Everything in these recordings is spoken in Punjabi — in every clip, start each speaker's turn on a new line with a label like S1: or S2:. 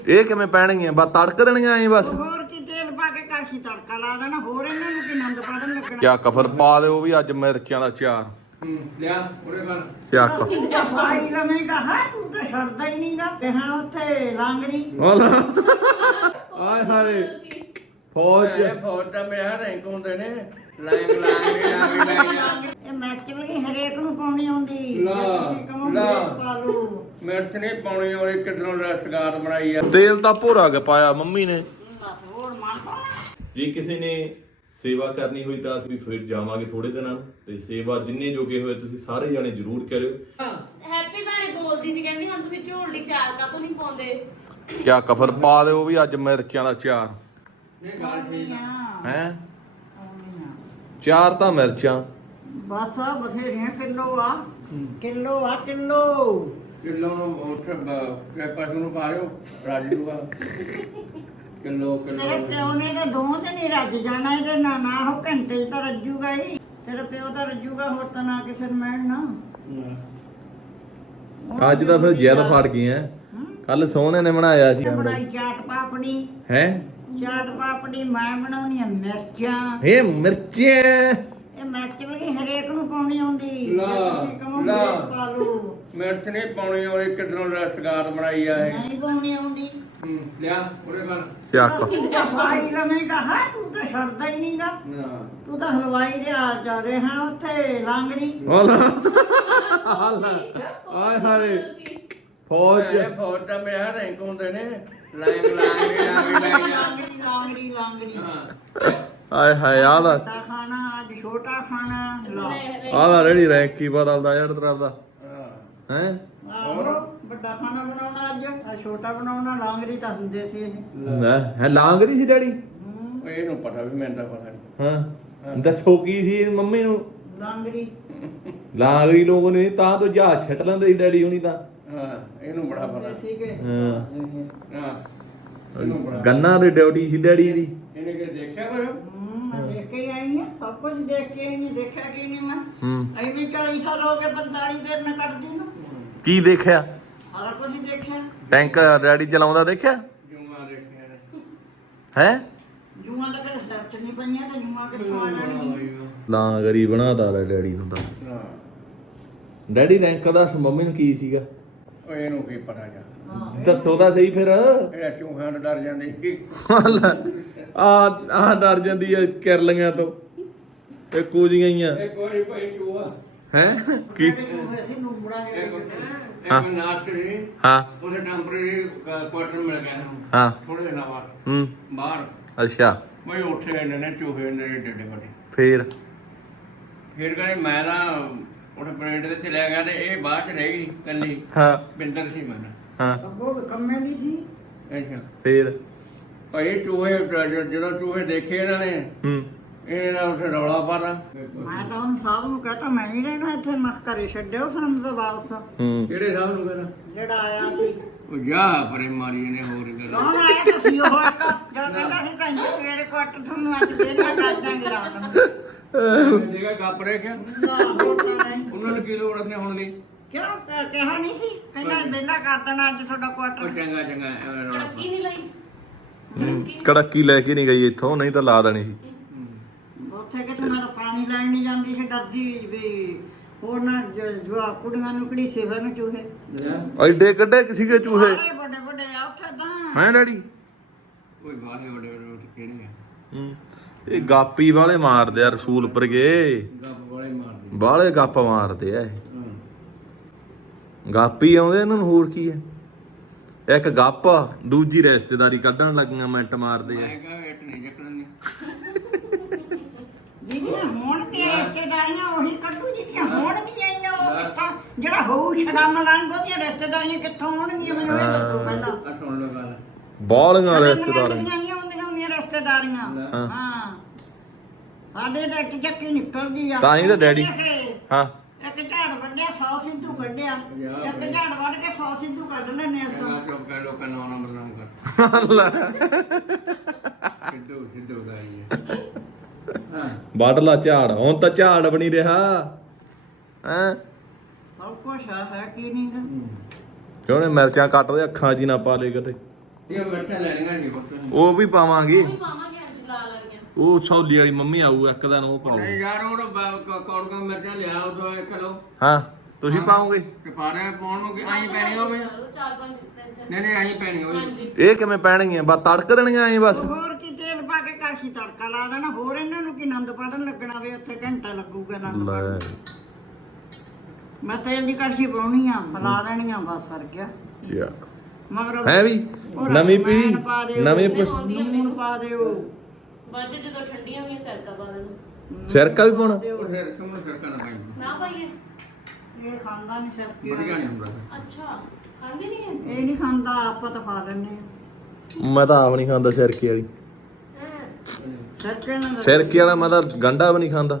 S1: ਇਹ ਕਿਵੇਂ ਪੈਣਗੀਆਂ? ਬਸ ਤੜਕ ਦੇਣੀਆਂ ਐ ਬਸ।
S2: ਹੋਰ ਕੀ ਤੇਲ ਪਾ ਕੇ ਕਾਸ਼ੀ ਤੜਕਾ ਲਾ ਦੇਣਾ। ਹੋਰ ਇਹਨਾਂ ਨੂੰ ਕੀ ਆਨੰਦ ਪਾਦਨ ਲੱਗਣਾ।
S1: ਕਿਆ ਕਫਰ ਪਾ ਦਿਓ ਵੀ ਅੱਜ ਮਿਰਚਾਂ ਦਾ ਚਾਰ।
S3: ਲਿਆ ਉਰੇ ਕਰ
S1: ਚੱਕ
S2: ਭਾਈ ਰਵੇਂਗਾ ਹਾਂ ਤੂੰ ਤਾਂ ਛੱਡਦਾ ਹੀ ਨਹੀਂਗਾ। ਹਾਂ ਉੱਥੇ ਲਾਂਗਰੀ
S1: ਆਏ ਹਾਏ ਫੌਜ
S3: ਫੌਜ ਦਾ ਮੇਰਾ ਰੈਂਕ ਹੁੰਦੇ ਨੇ ਲਾਂਗ
S2: ਇਹ ਮੈਚ ਵੀ ਹਰੇਕ ਨੂੰ ਪਾਉਣੀ ਆਉਂਦੀ।
S3: ਲਾ,
S2: ਤੁਸੀਂ ਕਹੋ
S3: ਲਾ।
S2: ਮਿਰਚ ਪਾ ਲਓ।
S3: ਮਿਰਚ ਨਹੀਂ ਪਾਉਣੀ ਔਰ ਕਿਧਰੋਂ ਰਸਗਾਰ ਬਣਾਈ ਆ।
S1: ਤੇਲ ਤਾਂ ਭੋਰਾ ਕੇ ਪਾਇਆ ਮੰਮੀ ਨੇ।
S2: ਹੋਰ ਮਾਂ
S1: ਜੇ ਕਿਸੇ ਨੇ ਸੇਵਾ ਕਰਨੀ ਹੋਈ ਤਾਂ ਅਸੀਂ ਫਿਰ ਜਾਵਾਂਗੇ ਥੋੜੇ ਦਿਨਾਂ ਨੂੰ। ਤੇ ਸੇਵਾ ਜਿੰਨੇ ਜੋਗੇ ਹੋਏ ਤੁਸੀਂ ਸਾਰੇ ਜਾਣੇ ਜ਼ਰੂਰ ਕਰਿਓ।
S4: ਹੈਪੀ ਭੈਣੇ ਬੋਲਦੀ ਸੀ ਕਹਿੰਦੀ ਹੁਣ ਤੁਸੀਂ ਝੋਲ ਦੀ ਚਾਰ ਕਾਤੋਂ ਨਹੀਂ ਪਾਉਂਦੇ।
S1: ਕਿਆ ਕਫਰ ਪਾ ਦਿਓ ਵੀ ਅੱਜ ਮਿਰਚਾਂ ਦਾ ਚਾਰ
S3: ਨਹੀਂ ਗੱਲ ਠੀਕ ਆ।
S1: ਹੈ। ਚਾਰ ਤਾਂ ਮਿਰਚਾਂ
S2: ਬਸ ਬਥੇਰੀਆਂ ਕਿਲੋ ਆ ਕਿਲੋ
S3: ਕਿਲੋ ਨੂੰ ਉੱਥੇ ਪਸ਼ੂ ਨੂੰ ਪਾ ਲਿਓ ਰੱਜ ਜੂਗਾ। ਕਿਲੋ
S2: ਤੇਰੇ ਪਿਓ ਨੇ ਤਾਂ ਦੋ ਤੇ ਨਹੀਂ ਰੱਜ ਜਾਣਾ। ਇਹਦੇ ਨਾ ਉਹ ਘੰਟੇ 'ਚ ਤਾਂ ਰੱਜੂਗਾ ਹੀ। ਤੇਰਾ ਪਿਓ ਤਾਂ ਰੱਜੂਗਾ ਹੋਰ ਤਾਂ ਨਾ ਕਿਸੇ ਨੂੰ ਮਿਲਣਾ।
S1: ਅੱਜ ਤਾਂ ਫਿਰ ਜਿਆਦਾ ਫੜ ਗਈਆਂ। ਕੱਲ ਸੋਹਣੇ ਨੇ ਬਣਾਇਆ ਸੀ।
S2: ਬਣਾਈ ਚਾਟ ਪਾਪੜੀ
S1: ਹੈ
S2: ਚਾਟ ਪਾਪੜੀ ਮੈਂ ਬਣਾਉਣੀ ਆ ਮਿਰਚਾਂ।
S1: ਇਹ ਮਿਰਚਾਂ
S2: ਇਹ ਮਿਰਚ ਵੀ ਹਰੇਕ ਨੂੰ ਪਾਉਣੀ ਆਉਂਦੀ।
S3: ਲਾ,
S2: ਤੁਸੀਂ ਕਹੋ
S3: ਲਾ।
S2: ਮਿਰਚ ਪਾ ਲਓ।
S3: ਮਿਰਚ ਨਹੀਂ ਪਾਉਣੀ ਔਰ ਕਿਧਰੋਂ ਰਸਗਾਰ ਬਣਾਈ ਆ ਇਹ।
S2: ਨਹੀਂ ਪਾਉਣੀ ਆਉਂਦੀ।
S3: ਲਿਆ ਉਰੇ ਕਰ
S1: ਚੱਕ
S2: ਭਾਈ ਰਵੇਂਗਾ ਹਾਂ ਤੂੰ ਤਾਂ ਛੱਡਦਾ ਹੀ ਨਹੀਂਗਾ। ਤੂੰ ਤਾਂ ਹਲਵਾਈ ਦੇ ਆ ਜਾ ਰਿਹਾ ਉੱਥੇ ਲਾਂਗਰੀ।
S1: ਆਏ ਹਾਏ ਫੌਜ
S3: ਫੌਜ ਦਾ ਮੇਰਾ ਰੈਂਕ ਹੁੰਦੇ ਨੇ ਲਾਂਗ
S2: ਲਾਂਗਰੀ
S1: ਆਏ ਹਾਏ ਆਦਾ
S2: ਵੱਡਾ ਖਾਣਾ ਅੱਜ ਛੋਟਾ ਖਾਣਾ ਲਾ।
S1: ਆਦਾ ਰੈਡੀ ਰੈਂਕ ਕੀ ਬਦਲਦਾ ਯਾਰ ਤੇਰਾ ਦਾ ਹੈ।
S2: ਆਹੋ ਵੱਡਾ ਖਾਣਾ ਬਣਾਉਣਾ ਅੱਜ ਛੋਟਾ ਬਣਾਉਣਾ। ਲਾਂਗਰੀ ਤਾਂ ਹੁੰਦੇ ਸੀ ਇਹ।
S1: ਹੈ ਲਾਂਗਰੀ ਸੀ ਡੈਡੀ।
S3: ਇਹਨੂੰ ਪਤਾ ਵੀ ਮੈਨੂੰ ਤਾਂ ਪਤਾ ਨਹੀਂ।
S1: ਹਾਂ ਦੱਸੋ ਕੀ ਸੀ ਮੰਮੀ ਨੂੰ?
S2: ਲਾਂਗਰੀ
S1: ਲਾਂਗਰੀ ਲੋਕ ਨੇ ਤਾਂ ਤੋਂ ਜਹਾਜ਼ ਛੱਟ ਲੈਂਦੇ ਸੀ ਡੈਡੀ ਹੁਣੀ ਤਾਂ।
S3: ਹਾਂ ਇਹਨੂੰ ਬੜਾ ਪਤਾ
S2: ਸੀਗੇ।
S3: ਹਾਂ
S1: ਗੰਨਾ ਦੀ ਡਿਊਟੀ ਸੀ ਡੈਡੀ ਦੀ।
S3: ਇਹਨੇ ਕਿ ਦੇਖਿਆ ਕੋਈ
S2: ਮੈਂ ਦੇਖ ਕੇ ਆਈ ਹਾਂ ਸਭ ਕੁਝ ਦੇਖ ਕੇ ਆਈ ਹਾਂ। ਦੇਖਿਆ ਕਿ ਨਹੀਂ ਮੈਂ ਐਵੇਂ 40 ਸਾਲ ਹੋ ਗਏ 45 ਦਿਨ ਮੈਂ ਕੱਢਦੀ ਨੂੰ।
S1: ਕੀ ਦੇਖਿਆ?
S2: ਸਾਰਾ ਕੁਝ ਹੀ ਦੇਖਿਆ।
S1: ਟੈਂਕ ਡੈਡੀ ਚਲਾਉਂਦਾ ਦੇਖਿਆ
S3: ਜੂਆਂ ਦੇਖਿਆ ਨੇ।
S1: ਹੈ?
S2: ਜੂਆਂ ਤਾਂ ਕਦੇ ਸਿਰ 'ਚ ਨਹੀਂ ਪਈਆਂ ਤੇ ਜੂਆਂ ਕਿੱਥੋਂ ਆ ਜਾਣਗੀਆਂ।
S1: ਲਾਂਗਰੀ ਬਣਾਤਾ ਡੈਡੀ ਨੂੰ ਤਾਂ। ਡੈਡੀ ਰੈਂਕ ਦਾ ਮੰਮੀ ਨੂੰ ਕੀ ਸੀਗਾ?
S3: ਉਹ ਇਹਨੂੰ ਕੀ ਪਤਾ ਜਾ।
S1: ਦੱਸੋ ਤਾਂ ਸਹੀ ਫਿਰ।
S3: ਇਹ ਚੂਹਿਆਂ ਤੋਂ ਡਰ ਜਾਂਦੇ ਸੀ।
S1: ਆ ਡਰ ਜਾਂਦੀ ਐ ਕਿਰਲੀਆਂ ਤੋਂ। ਇਹ ਕੋਜੀਆਂ ਹੀ ਆ।
S3: ਇਹ ਕੋਈ ਭਾਈ ਚੂਹਾ
S1: ਹੈ ਕੀ?
S2: ਅਸੀਂ ਨੂੰਬੜਾ
S3: ਇੱਕ ਨਾਸਟ ਸੀ।
S1: ਹਾਂ
S3: ਉਹਦੇ ਟੈਂਪਰੇਰੀ ਕੁਆਟਰ ਮਿਲ ਗਿਆ ਸਾਨੂੰ।
S1: ਹਾਂ
S3: ਥੋੜੇ ਦਿਨਾਂ ਬਾਅਦ
S1: ਹੂੰ
S3: ਬਾਹਰ
S1: ਅੱਛਾ
S3: ਮੈਂ ਉੱਥੇ ਇਹਨੇ ਨੇ ਚੂਹੇ ਨੇ ਏਡੇ ਵੱਡੇ।
S1: ਫੇਰ
S3: ਫਿਰ ਕਹਿੰਦੇ ਮੈਂ ਤਾਂ ਉਹਦੇ ਪਰੇਡ ਤੇ ਚਲਿਆ ਗਿਆ ਤੇ ਇਹ ਬਾਅਦ ਚ ਰਹਿ ਗਈ ਕੱਲੀ।
S1: ਹਾਂ
S3: ਬਿੰਦਰ ਸੀ ਮੈਂ।
S1: ਹਾਂ
S2: ਸਭੋ ਕੰਮੇ ਵੀ ਸੀ।
S3: ਅੱਛਾ
S1: ਫੇਰ
S3: ਭਾਈ ਚੂਹੇ ਜਦੋਂ ਚੂਹੇ ਦੇਖੇ ਇਹਨਾਂ ਨੇ
S1: ਹੂੰ
S3: ਇਹਨਾਂ ਉੱਥੇ ਰੌਲਾ ਪਾਣਾ।
S2: ਮੈਂ ਤਾਂ ਹੁਣ ਸਾਹਿਬ ਨੂੰ ਕਹਤਾ ਮੈਂ ਨਹੀਂ ਰਹਿਣਾ ਇੱਥੇ। ਮੈਂ ਘਰੇ ਛੱਡਿਓ ਸਾਨੂੰ ਤਾਂ ਵਾਪਸ।
S1: ਹੂੰ
S3: ਕਿਹੜੇ ਸਾਹਿਬ ਨੂੰ ਕਹਿੰਦਾ?
S2: ਜਿਹੜਾ ਆਇਆ ਸੀ
S3: ਉਹ ਜਾ ਪਰੇ ਮਾਰੀ ਇਹਨੇ ਹੋਰ ਗੱਲ।
S2: ਕੌਣ ਆਇਆ ਤੁਸੀਂ ਉਹ ਇੱਕ ਜਦੋਂ ਕਹਿੰਦਾ ਸੀ ਭੈਣ ਜੀ ਸਵੇਰੇ ਕੁੱਟ ਤੁਹਾਨੂੰ ਅੱਜ ਦੇਣਾ ਕਰ ਦਾਂਗੇ ਰਾਤ ਨੂੰ।
S3: ਜਗ੍ਹਾ ਕੱਪ ਰਹੇ ਕਿਆ
S2: ਨਾ ਹੋਰ ਤਾਂ ਨਹੀਂ।
S3: ਉਹਨਾਂ ਨੂੰ ਕੀ ਲੋੜ ਸੀ ਹੁਣ ਦੀ?
S2: ਕਿਉਂ ਕਿਹਾ ਨਹੀਂ ਸੀ ਕਹਿੰਦਾ ਵਿਹਲਾ ਕਰ ਦੇਣਾ ਅੱਜ ਤੁਹਾਡਾ
S3: ਉਹ
S2: ਕੁੱਟ।
S3: ਚੰਗਾ ਚੰਗਾ ਐਵੇਂ ਰੌਲਾ
S4: ਕੜਕੀ ਨਹੀਂ ਲਈ।
S1: ਕੜਕੀ ਲੈ ਕੇ ਨਹੀਂ ਗਈ ਇੱਥੋਂ ਨਹੀਂ ਤਾਂ ਲਾ ਦੇਣੀ ਸੀ।
S2: ਉੱਥੇ ਕਿਤੇ ਮੈਂ ਤਾਂ ਪਾਣੀ ਲੈਣ ਨਹੀਂ ਜਾਂਦੀ ਸੀ ਡਰਦੀ ਵੀ ਹੋਰ ਨਾ ਜਵਾ ਕੁੜੀਆਂ ਨੂੰ ਕਿਹੜੀ ਸੇਵਾ ਨੂੰ ਚੂਹੇ।
S1: ਐਡੇ ਕੱਡੇ ਸੀਗੇ ਚੂਹੇ।
S2: ਸਾਰੇ ਵੱਡੇ ਵੱਡੇ ਆ ਉੱਥੇ ਤਾਂ।
S1: ਹੈ ਡੈਡੀ?
S3: ਓਏ ਬਾਹਰੇ ਵੱਡੇ ਵੱਡੇ ਕਿਹੜੇ ਆ?
S1: ਹੂੰ ਇਹ ਗਾਪੀ ਵਾਲੇ ਮਾਰਦੇ ਆ ਰਸੂਲਪੁਰ ਗਏ।
S3: ਗੱਪ ਵਾਲੇ ਮਾਰਦੇ।
S1: ਬਾਹਲੇ ਗੱਪ ਮਾਰਦੇ ਆ ਇਹ। ਗਾਪੀ ਆਉਂਦੇ ਇਹਨਾਂ ਨੂੰ ਹੋਰ ਕੀ ਹੈ। ਇੱਕ ਗੱਪ ਦੂਜੀ ਰਿਸ਼ਤੇਦਾਰੀ ਕੱਢਣ ਲੱਗੀਆਂ ਮਿੰਟ ਮਾਰਦੇ ਆ।
S3: ਮੈਂ ਕਹਾਂ ਵੇਟ ਨਹੀਂ ਚੱਕਣੀ।
S2: ਜਿਹੜੀਆਂ ਹੋਣਗੀਆਂ ਰਿਸ਼ਤੇਦਾਰੀਆਂ ਉਹੀ ਕੱਢੂ ਜਿਹੜੀਆਂ ਹੋਣਗੀਆਂ ਹੀ ਆ ਉਹ ਕਿੱਥੋਂ। ਜਿਹੜਾ ਹੋਊ ਛਡਾਮ ਲੰਘ ਉਹਦੀਆਂ ਰਿਸ਼ਤੇਦਾਰੀਆਂ ਕਿੱਥੋਂ ਹੋਣਗੀਆਂ ਮੈਨੂੰ ਇਹ ਦੱਸੋ ਪਹਿਲਾਂ।
S3: ਆ ਸੁਣ ਲਓ ਗੱਲ।
S1: ਬਾਹਲੀਆਂ ਰਿਸ਼ਤੇਦਾਰੀਆਂ
S2: ਨਹੀਂ ਆਉਂਦੀਆਂ ਰਿਸ਼ਤੇਦਾਰੀਆਂ। ਹਾਂ ਸਾਡੇ ਤਾਂ ਇੱਕ ਚੱਕੀ ਨਿਕਲਦੀ ਆ।
S1: ਤਾਂ ਹੀ ਤਾਂ ਡੈਡੀ ਹਾਂ
S2: ਇੱਕ ਝਾੜ ਵੱਢਿਆ 100 ਸਿੱਧੂ ਕੱਢਿਆ। ਇੱਕ ਝਾੜ ਵੱਢ ਕੇ 100 ਸਿੱਧੂ ਕੱਢ ਲੈਣੇ ਅਸਾਂ।
S3: ਚੰਗਾ ਚੁੱਪ ਕਰ ਲੋਕਾਂ ਨੂੰ ਨਾ ਬਦਨਾਮ ਕਰ। ਸਿੱਧੂ ਸਿੱਧੂ ਗਾਈ ਹੈ।
S1: ਵੱਢ ਲਾ ਝਾੜ। ਹੁਣ ਤਾਂ ਝਾੜ ਬਣੀ ਰਿਹਾ ਹੈ।
S2: ਸਭ ਕੁਛ ਹੈ ਕੀ ਨਹੀਂ ਗਾ।
S1: ਕਿਉਂ ਨੇ ਮਿਰਚਾਂ ਕੱਟਦੇ ਅੱਖਾਂ 'ਚ ਹੀ ਨਾ ਪਾ ਲੇ ਕਿਤੇ।
S3: ਇਹ ਮਿਰਚਾਂ ਲੈਣੀਆਂ ਨਹੀਂ ਪੁੱਤ
S1: ਉਹ ਵੀ ਪਾਵਾਂਗੇ
S4: ਉਹ ਵੀ ਪਾਵਾਂਗੇ ਅੱਜ ਲਾਲ ਵਾਲੀਆਂ।
S1: ਉਹ ਸੌਲੀ ਵਾਲੀ ਮੰਮੀ ਆਊ ਇੱਕ ਦਿਨ ਉਹ ਪਾਊ
S3: ਨਹੀਂ ਯਾਰ ਉਹ ਕੌੜੀਆਂ ਮਿਰਚਾਂ ਲਿਆ ਉਹ ਤੋਂ 1 ਕਿਲੋ
S1: ਹਾਂ ਤੁਸੀਂ ਪਾਓਗੇ
S3: ਤੇ ਪਾਰੇ ਪਾਉਣ ਨੂੰ ਕਿ ਆਈ ਪੈਣੀ ਹੋਵੇ
S4: ਚਾਰ ਪੰਜ ਤਿੰਨ
S3: ਨਹੀਂ ਨਹੀਂ ਆਈ ਪੈਣੀ ਹੋਵੇ
S4: ਹਾਂਜੀ
S1: ਇਹ ਕਿਵੇਂ ਪੈਣਗੀਆਂ ਬਸ ਤੜਕ ਦੇਣੀਆਂ ਐ ਬਸ
S2: ਹੋਰ ਕੀ ਤੇਲ ਪਾ ਕੇ ਕਾਸ਼ੀ ਤੜਕਾ ਲਾ ਦੇਣਾ ਹੋਰ ਇਹਨਾਂ ਨੂੰ ਕੀ ਆਨੰਦ ਪੜਨ ਲੱਗਣਾ ਵੇ ਉੱਥੇ ਘੰਟਾ ਲੱਗੂਗਾ ਆਨੰਦ
S1: ਲੈ
S2: ਪੜਨ ਮੈਂ ਤੇਲ ਦੀ ਕਾਸ਼ੀ ਪਾਉਣੀ ਆ ਬਣਾ ਦੇਣੀਆਂ ਬਸ ਸਰ ਗਿਆ
S1: ਚਾ
S2: ਮਗਰ
S1: ਹੈ ਵੀ ਨਵੀਂ ਪੀੜ੍ਹੀ ਨਵੇਂ
S2: ਨੂਣ ਪਾ ਦਿਓ
S4: ਬਾਅਦ 'ਚ ਜਦੋਂ ਠੰਡੀਆਂ ਹੋਈਆਂ ਸਿਰਕਾ ਪਾ ਦੇਣਾ।
S1: ਸਿਰਕਾ ਵੀ ਪਾਉਣਾ
S3: ਉਹ ਫਿਰ ਸਮਝ ਸਰਕਾ ਨਾ ਪਾਈ
S4: ਨਾ ਪਾਈਏ
S2: ਇਹ ਖਾਂਦਾ ਨਹੀਂ ਸਰ
S3: ਵਧੀਆ ਨਹੀਂ ਹੁੰਦਾ
S4: ਅੱਛਾ ਖਾਂਦੇ ਨਹੀਂ ਹੈ
S2: ਇਹ ਨਹੀਂ ਖਾਂਦਾ ਆਪਾਂ ਤਾਂ ਖਾ ਲੈਂਦੇ ਆ
S1: ਮੈਂ ਤਾਂ ਆਪ ਨਹੀਂ ਖਾਂਦਾ ਸਿਰਕੇ ਵਾਲੀ
S2: ਸਰਕੇ ਨਾਲ
S1: ਸਿਰਕੇ ਵਾਲਾ ਮੈਂ ਤਾਂ ਗੰਡਾ ਵੀ ਨਹੀਂ ਖਾਂਦਾ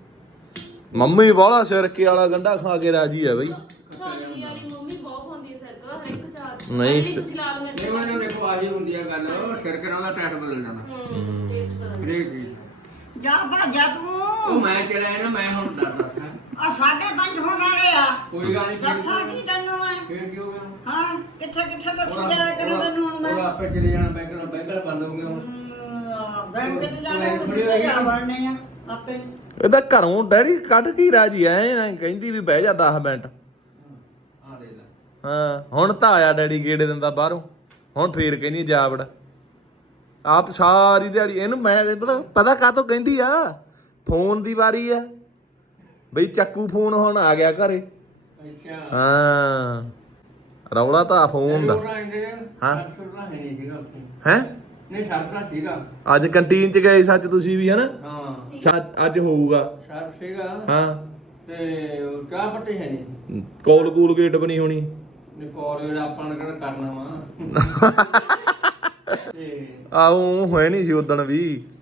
S1: ਮੰਮੀ ਵਾਲਾ ਸਿਰਕੇ ਵਾਲਾ ਗੰਡਾ ਖਾ ਕੇ ਰਾਜੀ ਆ ਬਈ
S4: ਸਾਡੀ ਵਾਲੀ ਮੰਮੀ ਬਹੁਤ ਪਾਉਂਦੀ ਹੈ ਸਿਰਕਾ ਹਰ ਇੱਕ ਚਾਰ
S1: ਨਹੀਂ।
S4: ਪਹਿਲੀ ਤੁਸੀਂ ਲਾਲ ਮਿਰਚ
S3: ਇਹ ਮੈਨੂੰ ਦੇਖੋ ਆਹੀ ਹੁੰਦੀ ਆ ਗੱਲ ਸਿਰਕੇ ਨਾਲ ਦਾ ਟੈਸਟ ਬਦਲ ਜਾਂਦਾ
S4: ਟੇਸਟ ਬਦਲ
S3: ਹਰੇਕ ਚੀਜ਼
S2: ਜਾ ਭਾਜਾ ਤੂੰ
S3: ਉਹ ਮੈਂ ਚਲਿਆ ਨਾ ਮੈਂ ਹੁਣ ਡਰਦਾ
S2: ਆ 5:30 ਹੋਣ ਵਾਲੇ ਆ
S3: ਕੋਈ ਗੱਲ ਨਹੀਂ
S2: ਦੱਸਾਂ ਕੀ ਤੈਨੂੰ ਆ
S3: ਫਿਰ ਕੀ ਹੋ ਗਿਆ
S2: ਹਾਂ ਕਿੱਥੇ ਕਿੱਥੇ ਦੱਸ ਜਾ ਕਰੂ ਤੈਨੂੰ ਹੁਣ
S3: ਉਹ
S2: ਮੈਂ
S3: ਆਪੇ ਚਲੇ ਜਾਣਾ ਬੈਂਕ ਨਾਲ ਬੰਦ ਹੋ ਗਿਆ ਹੁਣ
S2: ਬੈਂਕ ਤੇ ਜਾਣਾ ਤੁਸੀਂ ਜਾ ਵੜਨੇ ਆ ਆਪੇ
S1: ਇਹਦਾ ਘਰੋਂ ਡੈਡੀ ਕੱਢ ਕੇ ਰਾਜੀ ਐ ਨਾ ਕਹਿੰਦੀ ਵੀ ਬਹਿ ਜਾ 10 ਮਿੰਟ
S3: ਆ ਦੇ ਲੈ
S1: ਹਾਂ ਹੁਣ ਤਾਂ ਆਇਆ ਡੈਡੀ ਗੇੜੇ ਦਿੰਦਾ ਬਾਹਰੋਂ ਹੁਣ ਫੇਰ ਕਹਿੰਦੀ ਜਾ ਵੜ ਆਪ ਸਾਰੀ ਦਿਹਾੜੀ ਇਹਨੂੰ ਮੈਂ ਇਧਰ ਪਤਾ ਕਾਹਤੋਂ ਕਹਿੰਦੀ ਆ ਫੋਨ ਦੀ ਵਾਰੀ ਆ ਬਈ ਚੱਕੂ ਫੋਨ ਹੁਣ ਆ ਗਿਆ ਘਰੇ
S3: ਅੱਛਾ
S1: ਹਾਂ ਰੌਲਾ ਤਾਂ ਫੋਨ ਦਾ ਹਾਂ। ਹੈ
S3: ਨਹੀਂ ਸਰਦਾ ਸੀਗਾ
S1: ਅੱਜ ਕੰਟੀਨ ਚ ਗਏ ਸੱਚ ਤੁਸੀਂ ਵੀ ਹਨਾ
S3: ਹਾਂ
S1: ਅੱਜ ਹੋਊਗਾ
S3: ਸਰ ਸੀਗਾ
S1: ਹਾਂ
S3: ਤੇ ਉਹ ਚਾਹ ਪੱਤੀ ਹੈ ਨਹੀਂ
S1: ਕੋਲ ਗੇਟ ਬਣੀ ਹੋਣੀ
S3: ਨੇ ਕਾਲਜ ਆਪਾਂ ਨੇ ਕਿਹੜਾ ਕਰਨਾ ਵਾ ਤੇ
S1: ਆਉ ਹੋਏ ਨਹੀਂ ਸੀ ਉਦਣ ਵੀ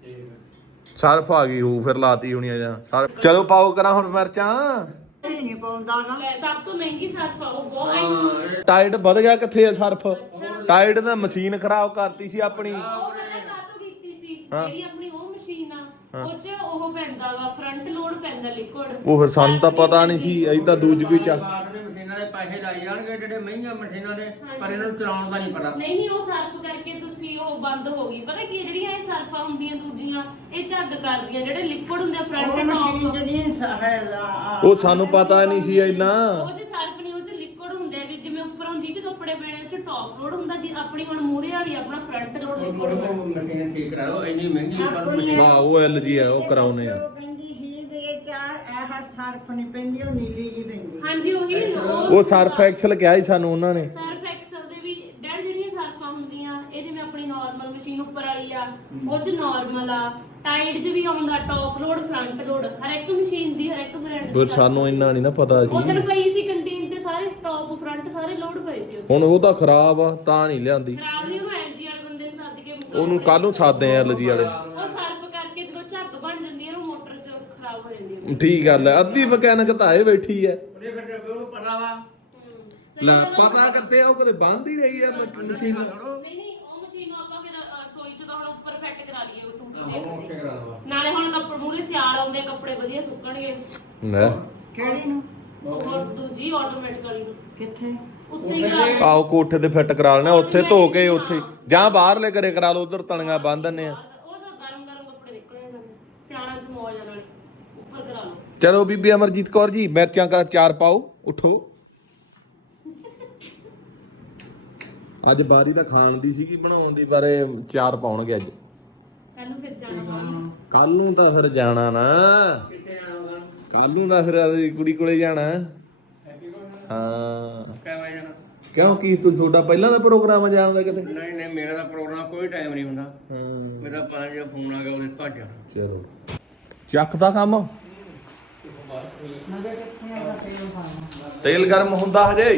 S1: ਸਰਫ ਆ ਗਈ ਹੋ ਫਿਰ ਲਾਤੀ ਹੋਣੀ ਆ ਜਾਂ ਚਲੋ ਪਾਓ ਕਰਾਂ ਹੁਣ ਮਿਰਚਾਂ
S2: ਇਹ ਨਹੀਂ ਪਾਉਂਦਾ ਗਾ
S4: ਲੈ ਸਭ ਤੋਂ ਮਹਿੰਗੀ ਸਰਫ ਆ ਉਹ ਬਹੁਤ ਆਈ
S1: ਟਾਈਟ ਵੱਧ ਗਿਆ ਕਿੱਥੇ ਆ ਸਰਫ ਟਾਈਟ ਦਾ ਮਸ਼ੀਨ ਖਰਾਬ ਕਰਤੀ ਸੀ ਆਪਣੀ
S4: ਉਹ ਪਹਿਲਾਂ ਕਾਤੋਂ ਕੀਤੀ ਸੀ ਜਿਹੜੀ ਆਪਣੀ ਉਹ ਮਸ਼ੀਨ ਆ ਉਹ 'ਚ ਉਹ ਪੈਂਦਾ ਵਾ ਫਰੰਟ ਲੋਡ ਪੈਂਦਾ ਲਿਕੁਇਡ
S1: ਉਹ ਫਿਰ ਸਾਨੂੰ ਤਾਂ ਪਤਾ ਨਹੀਂ ਸੀ ਅਸੀਂ ਤਾਂ ਦੂਜੀ ਕੋਈ ਚੱਕ
S3: ਬਾਹਰ ਦੇ ਮਸ਼ੀਨਾਂ ਦੇ ਪੈਸੇ ਲਾਈ ਜਾਣਗੇ ਜਿਹੜੇ ਮਹਿੰਗੀਆਂ ਮਸ਼ੀਨਾਂ ਦੇ ਪਰ ਇਹਨਾਂ ਨੂੰ ਚਲਾਉਣ ਦਾ ਨਹੀਂ ਪਤਾ
S4: ਨਹੀਂ ਉਹ ਸਰਫ ਕਰਕੇ ਤੁਸੀਂ ਉਹ ਬੰਦ ਹੋ ਗਈ ਪਤਾ ਕੀ ਜਿਹੜੀਆਂ ਇਹ ਸਰਫਾਂ ਹੁੰਦੀਆਂ ਦੂਜੀਆਂ ਇਹ ਝੱਗ ਕਰਦੀਆਂ ਜਿਹੜੇ ਲਿਕੁਇਡ ਹੁੰਦੇ ਫਰੰਟ
S2: ਉਹ
S4: ਐਂਡ
S2: ਮਸ਼ੀਨ
S4: ਟੌਪ
S2: ਜਿਹੜੀ
S1: ਉਹ ਸਾਨੂੰ ਪਤਾ ਨਹੀਂ ਸੀ ਇੰਨਾ
S4: ਉਹ 'ਚ ਸਰਫ ਨਹੀਂ ਉਹ 'ਚ ਲਿਕੁਇਡ ਹੁੰਦੇ ਆ ਵੀ ਜਿਵੇਂ ਉੱਪਰੋਂ ਜੀ 'ਚ ਕੱਪੜੇ ਪੈਣੇ ਉਹ 'ਚ ਟੌਪ ਲੋਡ ਹੁੰਦਾ ਜੀ ਆਪਣੀ ਹੁਣ ਮੂਹਰੇ ਵਾਲੀ ਆਪਣਾ ਫਰੰਟ ਲੋਡ ਲਿਕੁਇਡ
S3: ਮਸ਼ੀਨ ਠੀਕ ਕਰਾ ਲਓ ਇੰਨੀ ਮਹਿੰਗੀ ਪਰ ਮਸ਼ੀਨ
S1: ਹਾਂ ਉਹ ਐਲਜੀ ਆ ਉਹ ਕਰਾਉਨੇ ਆ
S2: ਉਹ ਕਹਿੰਦੀ ਸੀ ਵੀ ਇਹ ਚਾਰ ਇਹ ਸਰਫ ਨਹੀਂ ਪੈਂਦੀ ਉਹ ਨੀਲੀ ਜੀ ਪੈਂਦੀ
S4: ਹਾਂਜੀ ਉਹੀ
S1: ਉਹ ਸਰਫ ਐਕਸਲ ਕਿਹਾ ਸੀ ਸਾਨੂੰ ਉਹਨਾਂ ਨੇ
S4: ਸਰਫ ਐਕਸਲ ਦੇ ਵੀ ਡੈਡ ਜਿਹੜੀਆਂ ਸਰਫਾਂ ਹੁੰਦੀਆਂ ਇਹ ਜਿਵੇਂ ਆਪਣੀ ਨਾਰਮਲ ਮਸ਼ੀਨ ਉੱਪਰ ਵਾਲੀ ਆ ਉਹ 'ਚ ਨਾਰਮਲ ਆ ਟਾਈਡ 'ਚ ਵੀ ਆਉਂਦਾ ਟੌਪ ਲੋਡ ਫਰੰਟ ਲੋਡ ਹਰ ਇੱਕ ਮਸ਼ੀਨ ਦੀ ਹਰ ਇੱਕ ਬ੍ਰਾਂਡ
S1: ਪਰ ਸਾਨੂੰ ਇੰਨਾ ਨਹੀਂ ਨਾ ਪਤਾ ਸੀ
S4: ਉਧਰ ਪਈ ਸੀ ਕੰਟੀਨ ਤੇ ਸਾਰੇ ਟੌਪ ਫਰੰਟ ਸਾਰੇ ਲੋਡ ਪਏ ਸੀ
S1: ਹੁਣ ਉਹ ਤਾਂ ਖਰਾਬ ਆ ਤਾਂ ਨਹੀਂ ਲਿਆਂਦੀ
S4: ਖਰਾਬ ਨਹੀਂ ਉਹਨੂੰ ਐਲਜੀ ਵਾਲੇ ਬੰਦੇ ਨੂੰ ਸੱਦ ਕੇ
S1: ਉਹਨੂੰ ਕੱਲ ਨੂੰ ਸਾਦੇ ਆ ਐਲਜੀ ਵਾਲੇ
S4: ਉਹ ਸਰਫ ਕਰਕੇ ਜਦੋਂ ਝੱਗ ਬਣ ਜਾਂਦੀ ਹੈ ਉਹ ਮੋਟਰ 'ਚ ਖਰਾਬ ਹੋ ਜਾਂਦੀ ਹੈ
S1: ਠੀਕ ਗੱਲ ਹੈ ਅੱਧੀ ਮਕੈਨਿਕ ਤਾਂ ਇਹ ਬੈਠੀ ਹੈ
S3: ਉਹਦੇ ਫਿਰ ਉਹਨੂੰ ਪਤਾ ਵਾ
S1: ਲੈ ਪਤਾ ਕਿੱਥੇ ਆ ਉਹ ਕਦੇ ਬੰਦ ਹੀ ਰਹੀ ਆ ਮਸ਼ੀਨ
S4: ਨਹੀਂ ਨਹੀਂ ਉਹ ਮਸ਼ੀਨ ਨੂੰ ਆਪਾਂ ਫਿਰ ਰਸੋਈ 'ਚ ਤਾਂ ਹੁਣ ਉੱਪਰ ਫਿੱਟ ਕਰਾ ਲਈਏ ਉਹ ਟੂਟੀ ਦੇ
S3: ਉਹ ਉੱਥੇ ਕਰਾ ਲਵਾ
S4: ਨਾਲੇ ਹੁਣ ਕੱਪੜੇ ਮੂਰੇ ਸਿਆਲ ਆਉਂਦੇ ਕੱਪੜੇ ਵਧੀਆ ਸੁੱਕਣਗੇ
S1: ਲੈ
S2: ਕਿਹੜੀ ਨੂੰ
S4: ਉਹ ਦੂਜੀ ਆਟੋਮੈਟਿਕ ਵਾਲੀ ਨੂੰ
S2: ਕਿੱਥੇ
S4: ਉੱਤੇ ਹੀ ਕਰਾ ਲਓ।
S1: ਆਓ ਕੋਠੇ ਤੇ ਫਿੱਟ ਕਰਾ ਲੈਣੇ ਉੱਥੇ ਧੋ ਕੇ ਉੱਥੇ ਜਾਂ ਬਾਹਰਲੇ ਘਰੇ ਕਰਾ ਲਓ ਉਧਰ ਤਣੀਆਂ ਬੰਨ ਦਿੰਨੇ ਆ
S4: ਉਹ ਤਾਂ ਗਰਮ ਗਰਮ ਕੱਪੜੇ ਨਿਕਲੇ ਜਾਂਦੇ ਸਿਆਲਾਂ 'ਚ ਮੌਜ ਨਾਲੇ ਉੱਪਰ ਕਰਾ ਲਓ
S1: ਚਲੋ ਬੀਬੀ ਅਮਰਜੀਤ ਕੌਰ ਜੀ ਮਿਰਚਾਂ ਦਾ ਚਾਰ ਪਾਓ ਉਠੋ ਅੱਜ ਬਾਰੀ ਤਾਂ ਖਾਣ ਦੀ ਸੀਗੀ ਬਣਾਉਣ ਦੀ ਪਰ ਚਾਰ ਪਾਉਣਗੇ ਅੱਜ
S4: ਕੱਲ ਨੂੰ ਫਿਰ ਜਾਣਾ ਬਾਹਰ
S1: ਕੱਲ ਨੂੰ ਤਾਂ ਫਿਰ ਜਾਣਾ ਨਾ
S3: ਕਿੱਥੇ ਜਾਣਾ ਉਹਦਾ
S1: ਕੱਲ ਨੂੰ ਤਾਂ ਫਿਰ ਆਪਣੀ ਕੁੜੀ ਕੋਲੇ ਜਾਣਾ
S3: ਹੈਪੀ ਕੋਲ
S1: ਹਾਂ
S3: ਕਹਿਵਾ ਜਾਣਾ
S1: ਕਿਉਂ ਕੀ ਤੁਹਾਡਾ ਪਹਿਲਾਂ ਦਾ ਪ੍ਰੋਗਰਾਮ ਜਾਣ ਦਾ ਕਿਤੇ
S3: ਨਹੀਂ ਨਹੀਂ ਮੇਰਾ ਤਾਂ ਪ੍ਰੋਗਰਾਮ ਕੋਈ ਟਾਈਮ ਨਹੀਂ ਹੁੰਦਾ
S1: ਹਾਂ
S3: ਮੇਰਾ 5 ਵਜੇ ਫੋਨ ਆ ਗਿਆ ਉਹਦੇ ਭੱਜ ਜਾਣਾ
S1: ਚਲੋ ਚੱਕ ਦਾ ਕੰਮ
S2: ਮਗਰ ਕਿੱਥੇ ਆਉਂਦਾ ਤੇਲ ਪਾਉਣਾ
S1: ਤੇਲ ਗਰਮ ਹੁੰਦਾ ਹਜੇ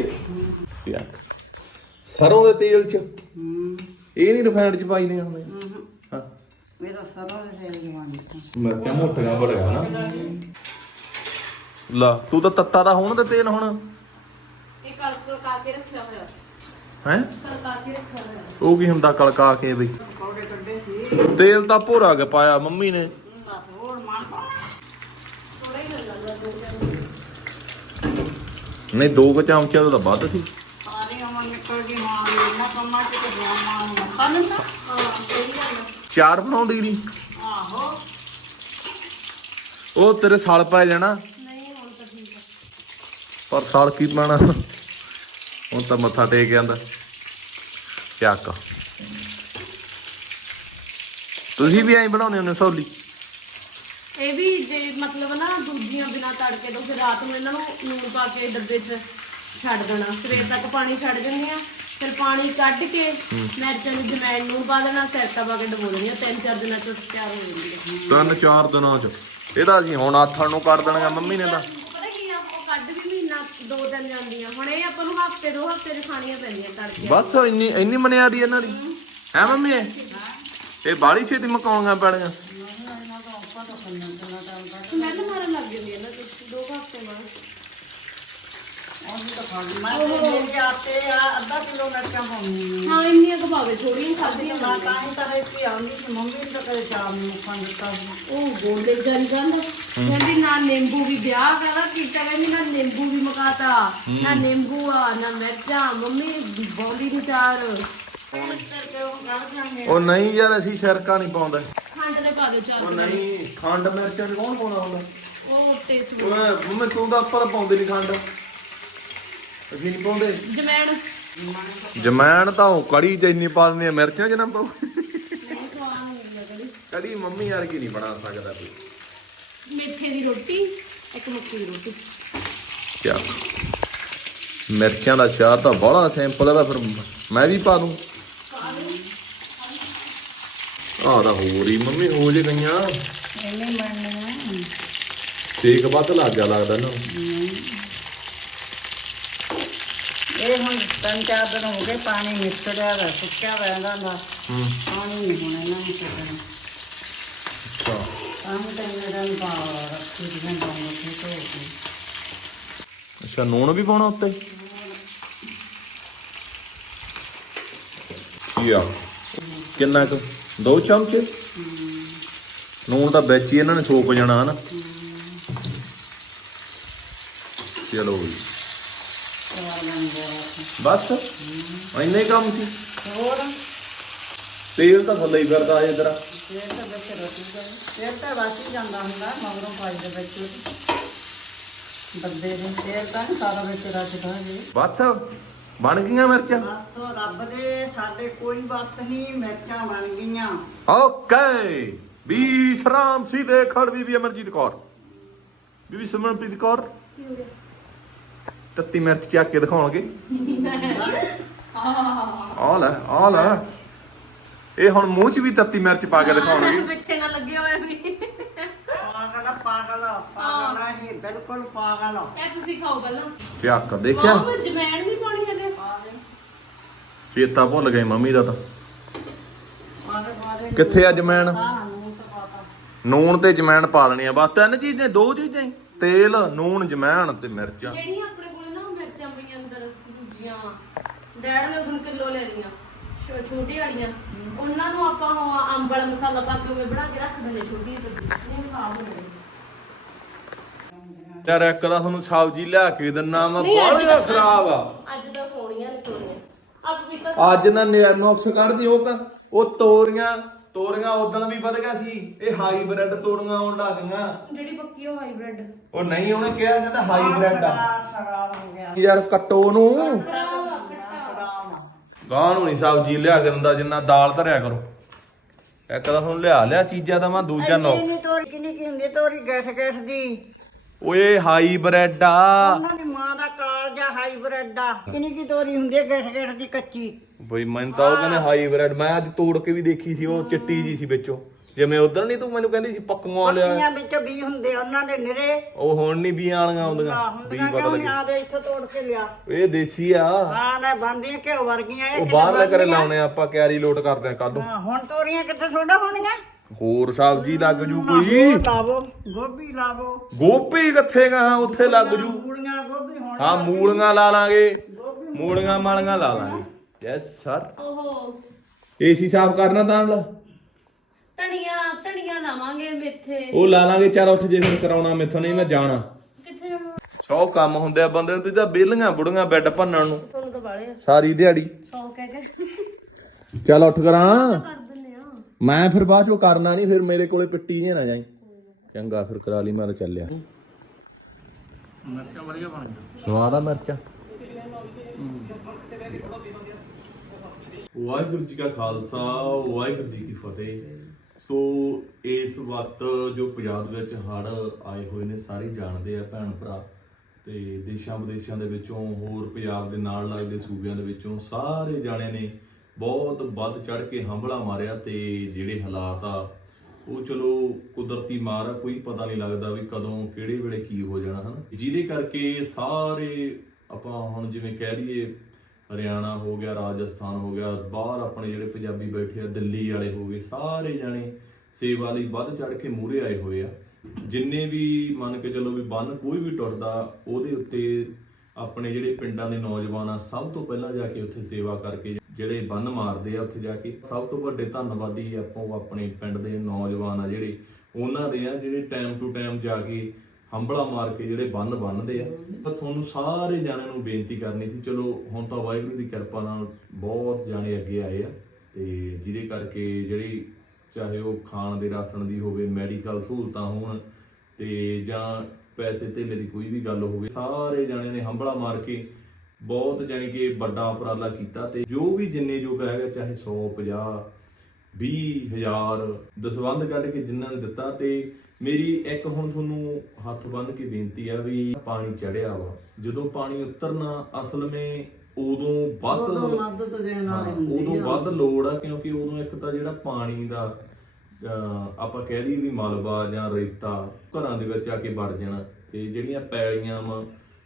S1: ਸਰੋਂ ਦੇ ਤੇਲ ਚ ਇਹ ਨਹੀਂ ਰਿਫਾਈਨਡ ਚ ਪਾਈ ਨੇ ਹੁੰਦੇ ਹਾਂ
S2: ਮੇਰਾ ਸਰੋਂ ਦੇ ਤੇਲ ਜਵਾਨੀ
S1: ਮਿਰਚਾਂ ਮੋਟੀਆਂ ਬੜੀਆਂ ਨਾ ਲਾ ਤੂੰ ਤਾਂ ਤੱਤਾ ਦਾ ਹੋਣ ਤੇ ਤੇਲ ਹੁਣ
S4: ਇਹ ਕਲਕਲ ਕਰਕੇ ਰੱਖਿਆ ਹੋਇਆ
S1: ਹੈ
S4: ਕਲਕਾ ਕੇ ਰੱਖਿਆ ਹੋਇਆ
S1: ਉਹ ਕੀ ਹੁੰਦਾ ਕਲਕਾ ਕੇ ਬਈ
S2: ਪਕੌੜੇ ਕੱਢੇ ਸੀ
S1: ਤੇਲ ਤਾਂ ਭੋਰਾ ਕੇ ਪਾਇਆ ਮੰਮੀ ਨੇ
S2: ਬਸ ਹੋਰ ਮਾਂ
S4: ਥੋੜਾ ਹੀ ਲੱਗਦਾ ਦੋ ਚਾਰ
S1: ਨਹੀਂ 2 ਚਮਚੇ ਤੋਂ ਤਾਂ ਵੱਧ ਸੀ
S2: ਸਾਰੇ ਅਮਨ ਨਿਕਲ ਗਈ ਮਾਂ ਦੇ ਨਾ ਕੰਮਾਂ ਚ ਤੇ ਗਿਆ ਮਾਂ ਨੂੰ ਸਾਨੂੰ ਤਾਂ
S4: ਹਾਂ ਸਹੀ ਗੱਲ ਆ।
S1: ਚਾਰ ਬਣਾਉਂਦੀ ਨਹੀਂ
S2: ਆਹੋ
S1: ਉਹ ਤੇਰੇ ਸਾਲ ਪੈ ਜਾਣਾ
S4: ਨਹੀਂ ਹੁਣ ਤਾਂ ਠੀਕ ਆ।
S1: ਪਰ ਸਾਲ ਕੀ ਪਾਣਾ ਹੁਣ ਤਾਂ ਮੱਥਾ ਟੇਕ ਜਾਂਦਾ ਚੱਕ ਤੁਸੀਂ ਵੀ ਐਂ ਬਣਾਉਂਦੇ ਹੁੰਦੇ ਸੌਲੀ
S4: ਇਹ ਵੀ ਜੇ ਮਤਲਬ ਨਾ ਦੂਜੀਆਂ ਬਿਨਾ ਤੜਕੇ ਤੋਂ ਫਿਰ ਰਾਤ ਨੂੰ ਇਹਨਾਂ ਨੂੰ ਲੂਣ ਪਾ ਕੇ ਡੱਬੇ 'ਚ ਛੱਡ ਦੇਣਾ, ਸਵੇਰ ਤੱਕ ਪਾਣੀ ਛੱਡ ਦਿੰਦੇ ਆ, ਫਿਰ ਪਾਣੀ ਕੱਢ ਕੇ ਮਿਰਚਾਂ ਦੀ ਜਮੈਣ ਨੂੰ ਪਾ ਦੇਣਾ, ਸੈਟਾ ਪਾ ਕੇ ਡਬੋ ਦੇਣੀ, 3-4 ਦਿਨਾਂ 'ਚ ਤਿਆਰ ਹੋ ਜਾਂਦੀ ਆ।
S1: 3-4 ਦਿਨਾਂ ਚ ਇਹਦਾ ਅਸੀਂ ਹੁਣ ਆਥਣ ਨੂੰ ਕਰ ਦੇਣਾ ਮੰਮੀ ਨੇ ਤਾਂ
S4: ਪਤਾ ਕੀ ਆ, ਉਹ ਕੱਢ ਵੀ ਮਹੀਨਾ 2 ਦਿਨ ਜਾਂਦੀਆਂ, ਹੁਣ ਇਹ ਆਪਾਂ ਨੂੰ ਹਫਤੇ 2 ਹਫਤੇ 'ਚ ਖਾਣੀਆਂ ਪੈਂਦੀਆਂ ਤੜਕੇ।
S1: ਬਸ ਇੰਨੀ ਮਨਿਆਦੀ ਇਹਨਾਂ ਦੀ ਹੈ ਮੰਮੀ ਇਹ ਬਾਹਲੀ ਛੇਤੀ ਮਕਾਉਣੀਆਂ ਪੈਣੀਆਂ
S4: ਸਮੈਲ ਮਾਰਨ ਲੱਗ ਜਾਂਦੀ ਹੈ ਨਾ 2 ਹਫਤੇ ਬਾਅਦ।
S2: ਮੈਂ ਮੇਰੇ ਆਤੇ ਆ ਅੱਧਾ ਕਿਲੋ ਮਿਰਚਾਂ ਪਾਉਣੀਆਂ
S4: ਹਾਂ ਇੰਨੀਆਂ ਕੁ ਪਾਵੇ, ਥੋੜੀਆਂ ਖਾਧੀਆਂ
S2: ਨਾ ਤਾਂ ਹੀ ਤਾਂ ਇੱਥੇ ਆਉਂਦੀ ਸੀ ਮੰਮੀ ਨੇ ਤਾਂ ਕਦੇ ਚਾਰ ਨੂੰ ਖਾਣ ਦਿੱਤਾ ਸੀ
S4: ਉਹ ਬੋਲੇ ਜਾਰੀ ਗੱਲ ਕਹਿੰਦੀ ਨਾ ਨਿੰਬੂ ਵੀ ਵਿਆਹ ਕਰਾ ਕੀਤਾ, ਕਹਿੰਦੀ ਨਾ ਨਿੰਬੂ ਵੀ ਮਕਾਤਾ, ਨਾ ਨਿੰਬੂ ਆ ਨਾ ਮਿਰਚਾਂ, ਮੰਮੀ ਬੌਲੀ ਨੂੰ ਚਾਰ।
S1: ਉਹ ਨਹੀਂ ਯਾਰ ਅਸੀਂ ਸ਼ਰਕਾ ਨਹੀਂ ਪਾਉਂਦੇ
S4: ਖੰਡ ਦੇ ਪਾ ਦਿਓ ਚਾਰ।
S1: ਉਹ ਨਹੀਂ ਖੰਡ ਮਿਰਚਾਂ ਚ ਕੌਣ ਪਾਉਣਾ ਹੁੰਦਾ
S4: ਉਹ ਟੇਸਟ
S1: ਓਏ ਮੰਮੀ ਤੂੰ ਤਾਂ ਉੱਪਰ ਪਾਉਂਦੇ ਨਹੀਂ ਖੰਡ ਅਸੀਂ ਨਹੀਂ ਪਾਉਂਦੇ
S4: ਜਮੈਣ
S1: ਜਮੈਣ ਤਾਂ ਉਹ ਕੜੀ ਚ ਇੰਨੀ ਪਾ ਦਿੰਦੀ ਆ ਮਿਰਚਾਂ ਚ ਨਾ ਪਾਉ
S4: ਨਹੀਂ ਸਵਾਦ ਹੁੰਦੀ ਆ ਕੜੀ।
S1: ਕੜੀ ਮੰਮੀ ਵਰਗੀ ਨਹੀਂ ਬਣਾ ਸਕਦਾ ਕੋਈ
S4: ਮੇਥੇ ਦੀ ਰੋਟੀ, ਇੱਕ ਮੱਕੀ ਦੀ ਰੋਟੀ।
S1: ਕਿਆ ਮਿਰਚਾਂ ਦਾ ਚਾਹ ਤਾਂ ਬੜਾ ਸਿੰਪਲ ਹੈ, ਫਿਰ ਮੈਂ ਵੀ ਪਾ ਦੂੰ ਆਹ ਤਾਂ ਹੋਰ ਹੀ ਮੰਮੀ ਹੋ ਜੇ ਗਈਆਂ
S2: ਇਹਨੇ ਮੰਨਣਾ
S1: ਠੀਕ ਵੱਧ ਲੱਗ ਗਿਆ ਲੱਗਦਾ ਨਾ
S2: ਇਹ ਹੁਣ 3-4 ਦਿਨ ਹੋ ਗਏ ਪਾਣੀ ਨਿਕਲਿਆ ਵਾ ਸੁੱਕਿਆ ਵਾ ਇਹਨਾਂ ਦਾ ਪਾਣੀ ਨਹੀਂ ਹੁਣ ਇਹਨਾਂ ਨੂੰ ਸੁੱਕਣਾ
S1: ਅੱਛਾ
S2: ਪਾਣੀ ਤਾਂ ਇਹਨਾਂ ਨੂੰ ਪਾ ਰੱਖੀ ਦੀਆਂ ਬਾਹਾਂ ਤੇ ਧੋ ਕੇ
S1: ਅੱਛਾ ਨੂਣ ਵੀ ਪਾਉਣਾ ਉੱਤੇ ਯਾ ਕਿੰਨਾ ਕੁ 2 ਚਮਚੇ ਨੂਣ ਤਾਂ ਵਿੱਚ ਹੀ ਇਹਨਾਂ ਨੇ ਥੋਪ ਜਾਣਾ ਹਨਾ ਚਲੋ ਜੀ
S2: ਚਾਰ ਲੰਗੇ
S1: ਬਸ ਇੰਨੇ ਕੰਮ ਸੀ
S2: ਹੋਰ
S1: ਤੇਲ ਤਾਂ ਥੱਲੇ ਹੀ ਫਿਰਦਾ ਅਜੇ ਤੇਰਾ
S2: ਫੇਰ ਤਾਂ ਵਿੱਚ ਰੋਟੀ ਦਾ ਫੇਰ ਤਾਂ ਵਾਸੀ ਜਾਂਦਾ ਹੁੰਦਾ ਮਗਰੋਂ ਪਾਈ ਦੇ ਵਿੱਚ ਬੰਦੇ ਦੇ ਫੇਰ ਤਾਂ ਨੀ ਸਾਰਾ ਵਿੱਚ ਰੱਖਦਾ ਜੀ
S1: ਬਸ ਬਣ ਗਈਆਂ ਮਿਰਚਾਂ
S2: ਬਸ ਰੱਬ ਦੇ ਸਾਡੇ ਕੋਈ ਬਸ ਨਹੀਂ ਮਿਰਚਾਂ ਬਣ ਗਈਆਂ
S1: ਓਕੇ ਵੀ ਸ਼ਰਾਮ ਸੀ ਦੇਖੜ ਬੀਬੀ ਅਮਰਜੀਤ ਕੌਰ ਬੀਬੀ ਸਿਮਰਨਪ੍ਰੀਤ ਕੌਰ
S4: ਕੀ ਹੋ ਗਿਆ?
S1: ਤੱਤੀ ਮਿਰਚ ਚੱਕ ਕੇ ਦਿਖਾਉਣਗੇ ਆ ਲੈ ਇਹ ਹੁਣ ਮੂੰਹ 'ਚ ਵੀ ਤੱਤੀ ਮਿਰਚ ਪਾ ਕੇ ਦਿਖਾਉਣਗੇ
S4: ਪਿੱਛੇ ਨਾ ਲੱਗੇ ਹੋਏ ਵੀ।
S2: ਪਾਗਲ ਹੈ ਬਿਲਕੁਲ ਪਾਗਲ ਆ
S4: ਇਹ ਤੁਸੀਂ ਖਾਓ ਪਹਿਲਾਂ।
S1: ਚੱਕ ਦੇਖਿਆ
S4: ਉਹ ਜਮੈਣ ਨਹੀਂ ਪਾਉਣੀ ਹਲੇ।
S1: ਚੇਤਾ ਭੁੱਲ ਗਏ ਮੰਮੀ ਦਾ ਤਾਂ
S2: ਪਾਗਲ
S1: ਕਿੱਥੇ ਆ ਜਮੈਣ
S2: ਹਾਂ ਨੂੰ ਤਾਂ ਪਾਤਾ
S1: ਨੂਣ ਤੇ ਜਮੈਣ ਪਾ ਦੇਣੀ ਆ ਬਸ 3 ਚੀਜ਼ਾਂ 2 ਚੀਜ਼ਾਂ ਹੀ ਤੇਲ ਨੂਣ ਜਮੈਣ ਤੇ ਮਿਰਚਾਂ
S4: ਜਿਹੜੀਆਂ ਆਪਣੇ ਕੋਲ ਨਾ ਉਹ ਮਿਰਚਾਂ ਪਈਆਂ ਅੰਦਰ ਦੂਜੀਆਂ ਡੈਡ ਨੇ ਉਦੋਂ ਕਿਲੋ ਲੈ ਲਈਆਂ ਛੋਟੀ ਵਾਲੀਆਂ, ਉਹਨਾਂ ਨੂੰ ਆਪਾਂ ਉਹ ਅੰਬ ਵਾਲਾ ਮਸਾਲਾ ਪਾ ਕੇ ਉਵੇਂ ਬਣਾ ਕੇ ਰੱਖ ਦਿੰਦੇ ਛੋਟੀਆਂ ਟੁੱਟੀਆਂ ਇਹ ਖਾ ਹੁੰਦੇ।
S1: ਯਾਰ ਇੱਕ ਦਾ ਤੁਹਾਨੂੰ ਸਬਜ਼ੀ ਲਿਆ ਕੇ ਦਿੰਨਾ ਵਾ
S4: ਨਹੀਂ, ਅੱਜ
S1: ਬੜਾ ਖਰਾਬ ਆ
S4: ਅੱਜ ਤਾਂ ਸੋਹਣੀਆਂ ਨਿਕਲੀਆਂ ਆਪ ਵੀ ਤਾਂ
S1: ਅੱਜ ਨਾ ਨੁਕਸ ਕੱਢਦੀ ਉਹ ਤੋਰੀਆਂ ਉਦੋਂ ਵੀ ਵਧ ਗਿਆ ਸੀ ਇਹ ਹਾਈਬ੍ਰਿਡ ਤੋਰੀਆਂ ਆਉਣ ਲੱਗ ਗਈਆਂ
S4: ਜਿਹੜੀ ਪੱਕੀ ਉਹ ਹਾਈਬ੍ਰਿਡ
S1: ਉਹ ਨਹੀਂ ਉਹਨੇ ਕਿਹਾ ਕਹਿੰਦਾ ਹਾਈਬ੍ਰਿਡ ਆ
S2: ਖਰਾਬ ਹੋ ਗਿਆ
S1: ਯਾਰ ਕੱਟੋ ਨੂੰ
S2: ਖਰਾਬ
S1: ਗਾਂ ਨੂੰ ਨਹੀਂ ਸਬਜ਼ੀ ਲਿਆ ਕੇ ਦਿੰਦਾ ਜਿੰਨਾ ਦਾਲ ਧਰਿਆ ਕਰੋ ਇੱਕ ਤਾਂ ਤੁਹਾਨੂੰ ਲਿਆ ਚੀਜ਼ਾਂ ਦਾ ਮੈਂ ਦੂਜਾ ਨੁਕਸ
S2: ਕਿੰਨੀ ਤੋਰੀ ਕਿੰਨੀ ਕੀ ਹੁੰਦੀ ਤੋਰੀ ਗੈਠ ਦੀ
S1: ਓਏ ਹਾਈਬ੍ਰਿਡ ਆ
S2: ਉਹਨਾਂ ਦੀ ਮਾਂ ਦਾ ਕਾਲਜਾ ਹਾਈਬ੍ਰਿਡ ਆ ਕਿੰਨੀ ਕੀ ਤੋਰੀ ਹੁੰਦੀ ਹੈ ਗੈਠ ਦੀ ਕੱਚੀ
S1: ਬਈ ਮੈਨੂੰ ਤਾਂ ਉਹ ਕਹਿੰਦੇ ਹਾਈਬ੍ਰਿਡ ਮੈਂ ਅੱਜ ਤੋੜ ਕੇ ਵੀ ਦੇਖੀ ਸੀ ਉਹ ਚਿੱਟੀ ਜੀ ਸੀ ਵਿੱਚੋਂ ਜਿਵੇਂ ਉਧਰ ਨਹੀਂ ਤੂੰ ਮੈਨੂੰ ਕਹਿੰਦੀ ਸੀ ਪੱਕੂਆਂ ਲਿਆ
S2: ਪੱਕੀਆਂ ਵਿੱਚ ਬੀ ਹੁੰਦੇ ਆ ਉਹਨਾਂ ਦੇ ਨਿਰੇ
S1: ਉਹ ਹੁਣ ਨਹੀਂ ਬੀਆਂ ਵਾਲੀਆਂ ਆਉਂਦੀਆਂ ਵੀ
S2: ਹੁੰਦੀਆਂ
S1: ਪਤਾ
S2: ਕਿਉਂ
S1: ਲੱਗੇ
S2: ਆ ਦੇ ਇੱਥੋਂ ਤੋੜ ਕੇ ਲਿਆ
S1: ਇਹ ਦੇਸੀ ਆ
S2: ਹਾਂ ਨਾ ਬੰਦੀਆਂ ਘਿਓ ਵਰਗੀਆਂ ਇਹ
S1: ਉਹ
S2: ਕਿਤੇ
S1: ਬਾਹਰ ਲੈ ਕਰੇ
S2: ਬਣਦੀਆਂ।
S1: ਲਾਉਣੇ ਆਪਾਂ ਕੈਰੀ ਲੋਡ ਕਰਦੇ ਆ ਕੱਲ ਨੂੰ
S2: ਹਾਂ ਹੁਣ ਤੋਰੀਆਂ ਕਿੱਥੇ ਸੋਡਾ ਹੋਣੀਆਂ
S1: ਹੋਰ ਸਬਜ਼ੀ ਲੱਗ ਜੂ
S2: ਹੋਰ
S1: ਕੋਈ
S2: ਲਾਵੋ ਗੋਭੀ ਲਾਵੋ
S1: ਗੋਭੀ ਕਿੱਥੇ ਗਾ ਉੱਥੇ ਲੱਗ ਜੂ
S2: ਮੂਲੀਆਂ ਗੋਭੀ ਹੁਣ
S1: ਹਾਂ ਮੂਲੀਆਂ ਲਾ ਲਾਂਗੇ ਮੂਲੀਆਂ ਮਾਲੀਆਂ ਲਾ ਲਾਂਗੇ ਯੈਸ ਸਰ
S4: ਉਹ
S1: ਏਸੀ ਸਾਫ਼ ਕਰਨਾ ਤਾਂ
S4: ਧਨੀਆ ਲਾਵਾਂਗੇ ਮੇਥੇ
S1: ਉਹ ਲਾ ਲਾਂਗੇ ਚੱਲ ਉੱਠ ਜੇ ਫਿਰ ਕਰਾਉਣਾ ਮੈਥੋਂ ਨਹੀਂ ਮੈਂ ਜਾਣਾ
S4: ਕਿੱਥੇ ਜਾਣਾ
S1: 100 ਕੰਮ ਹੁੰਦੇ ਆ ਬੰਦੇ ਨੂੰ ਤੁਸੀਂ ਤਾਂ ਬੇਲੀਆਂ ਬੁੜੀਆਂ ਬੈੱਡ ਭੰਨਣ ਨੂੰ
S4: ਤੁਹਾਨੂੰ ਤਾਂ ਬਾਲੇ ਆ
S1: ਸਾਰੀ ਦਿਹਾੜੀ
S4: 100 ਕਹਿ ਕੇ
S1: ਚੱਲ ਉੱਠ ਕਰਾਂ
S4: ਕਰ ਦਿੰਨੇ ਆ।
S1: ਮੈਂ ਫਿਰ ਬਾਅਦ ਚੋਂ ਕਰਨਾ ਨਹੀਂ, ਫਿਰ ਮੇਰੇ ਕੋਲੇ ਪਿੱਟੀ ਜੇ ਨਾ ਜਾਈ। ਚੰਗਾ ਫਿਰ ਕਰਾ ਲਈ, ਮੈਂ ਤਾਂ ਚੱਲਿਆ।
S3: ਮਿਰਚਾਂ ਵਧੀਆ ਬਣ ਗਈਆਂ।
S1: ਸਵਾਦ ਆ ਮਿਰਚਾਂ। ਵਾਹਿਗੁਰੂ ਜੀ ਕਾ ਖਾਲਸਾ, ਵਾਹਿਗੁਰੂ ਜੀ ਕੀ ਫਤਿਹ। ਸੋ ਇਸ ਵਕਤ ਜੋ ਪੰਜਾਬ ਵਿੱਚ ਹੜ੍ਹ ਆਏ ਹੋਏ ਨੇ ਸਾਰੇ ਜਾਣਦੇ ਆ ਭੈਣ ਭਰਾ, ਤੇ ਦੇਸ਼ਾਂ ਵਿਦੇਸ਼ਾਂ ਦੇ ਵਿੱਚੋਂ, ਹੋਰ ਪੰਜਾਬ ਦੇ ਨਾਲ ਲੱਗਦੇ ਸੂਬਿਆਂ ਦੇ ਵਿੱਚੋਂ ਸਾਰੇ ਜਾਣੇ ਨੇ ਬਹੁਤ ਵੱਧ ਚੜ ਕੇ ਹੰਭਲਾ ਮਾਰਿਆ। ਤੇ ਜਿਹੜੇ ਹਾਲਾਤ ਆ ਉਹ ਚਲੋ ਕੁਦਰਤੀ ਮਾਰ ਆ, ਕੋਈ ਪਤਾ ਨਹੀਂ ਲੱਗਦਾ ਵੀ ਕਦੋਂ ਕਿਹੜੇ ਵੇਲੇ ਕੀ ਹੋ ਜਾਣਾ ਹਨ, ਜਿਹਦੇ ਕਰਕੇ ਸਾਰੇ ਆਪਾਂ ਹੁਣ ਜਿਵੇਂ ਕਹਿ ਲਈਏ ਹਰਿਆਣਾ ਹੋ ਗਿਆ, ਰਾਜਸਥਾਨ ਹੋ ਗਿਆ, ਬਾਹਰ ਆਪਣੇ ਜਿਹੜੇ ਪੰਜਾਬੀ ਬੈਠੇ ਆ, ਦਿੱਲੀ ਵਾਲੇ ਹੋ ਗਏ, ਸਾਰੇ ਜਾਣੇ ਸੇਵਾ ਲਈ ਵੱਧ ਚੜ ਕੇ ਮੂਹਰੇ ਆਏ ਹੋਏ ਆ। ਜਿੰਨੇ ਵੀ ਮੰਨ ਕੇ ਚਲੋ ਵੀ ਬੰਨ ਕੋਈ ਵੀ ਟੁੱਟਦਾ ਉਹਦੇ ਉੱਤੇ ਆਪਣੇ ਜਿਹੜੇ ਪਿੰਡਾਂ ਦੇ ਨੌਜਵਾਨ ਆ ਸਭ ਤੋਂ ਪਹਿਲਾਂ ਜਾ ਕੇ ਉੱਥੇ ਸੇਵਾ ਕਰਕੇ ਜਿਹੜੇ ਬੰਨ ਮਾਰਦੇ ਆ ਉੱਥੇ ਜਾ ਕੇ ਸਭ ਤੋਂ ਵੱਡੇ ਧੰਨਵਾਦੀ ਆਪਾਂ ਆਪਣੇ ਪਿੰਡ ਦੇ ਨੌਜਵਾਨ ਆ ਜਿਹੜੇ ਉਹਨਾਂ ਦੇ ਆ, ਜਿਹੜੇ ਟਾਈਮ ਟੂ ਟਾਈਮ ਜਾ ਕੇ ਹੰਭਲਾ ਮਾਰ ਕੇ ਜਿਹੜੇ ਬੰਨ ਬੰਨ੍ਹਦੇ ਆ। ਪਰ ਤੁਹਾਨੂੰ ਸਾਰੇ ਜਾਣਿਆਂ ਨੂੰ ਬੇਨਤੀ ਕਰਨੀ ਸੀ, ਚਲੋ ਹੁਣ ਤਾਂ ਵਾਹਿਗੁਰੂ ਦੀ ਕਿਰਪਾ ਨਾਲ ਬਹੁਤ ਜਾਣੇ ਅੱਗੇ ਆਏ ਆ, ਤੇ ਜਿਹਦੇ ਕਰਕੇ ਜਿਹੜੀ ਚਾਹੇ ਉਹ ਖਾਣ ਦੇ ਰਾਸ਼ਨ ਦੀ ਹੋਵੇ, ਮੈਡੀਕਲ ਸਹੂਲਤਾਂ ਹੋਣ, ਤੇ ਜਾਂ ਪੈਸੇ ਧੇਲੇ ਦੀ ਕੋਈ ਵੀ ਗੱਲ ਹੋਵੇ, ਸਾਰੇ ਜਾਣਿਆਂ ਨੇ ਹੰਭਲਾ ਮਾਰ ਕੇ ਬਹੁਤ ਜਾਣੀ ਕਿ ਵੱਡਾ ਉਪਰਾਲਾ ਕੀਤਾ। ਤੇ ਜੋ ਵੀ ਜਿੰਨੇ ਜੋਗਾ ਹੈਗਾ, ਚਾਹੇ 100, 50, 20,000 ਦਸਵੰਧ ਕੱਢ ਕੇ ਜਿਨ੍ਹਾਂ ਨੇ ਦਿੱਤਾ। ਤੇ ਮੇਰੀ ਇੱਕ ਹੁਣ ਤੁਹਾਨੂੰ ਹੱਥ ਬੰਨ੍ਹ ਕੇ ਬੇਨਤੀ ਆ ਵੀ ਪਾਣੀ ਚੜਿਆ ਵਾ, ਜਦੋਂ ਪਾਣੀ ਉਤਰਨਾ ਅਸਲ ਵਿੱਚ ਉਦੋਂ ਵੱਧ
S2: ਮਦਦ ਦੇਣ ਵਾਲੀ ਹੁੰਦੀ ਆ।
S1: ਉਦੋਂ ਵੱਧ ਲੋੜ ਆ, ਕਿਉਂਕਿ ਉਦੋਂ ਇੱਕ ਤਾਂ ਜਿਹੜਾ ਪਾਣੀ ਦਾ ਆਪਾਂ ਕਹਿ ਲਈਏ ਵੀ ਮਲਬਾ ਜਾਂ ਰੇਤਾ ਘਰਾਂ ਦੇ ਵਿੱਚ ਆ ਕੇ ਵੜ ਜਾਣਾ, ਤੇ ਜਿਹੜੀਆਂ ਪੈਲੀਆਂ ਵਾ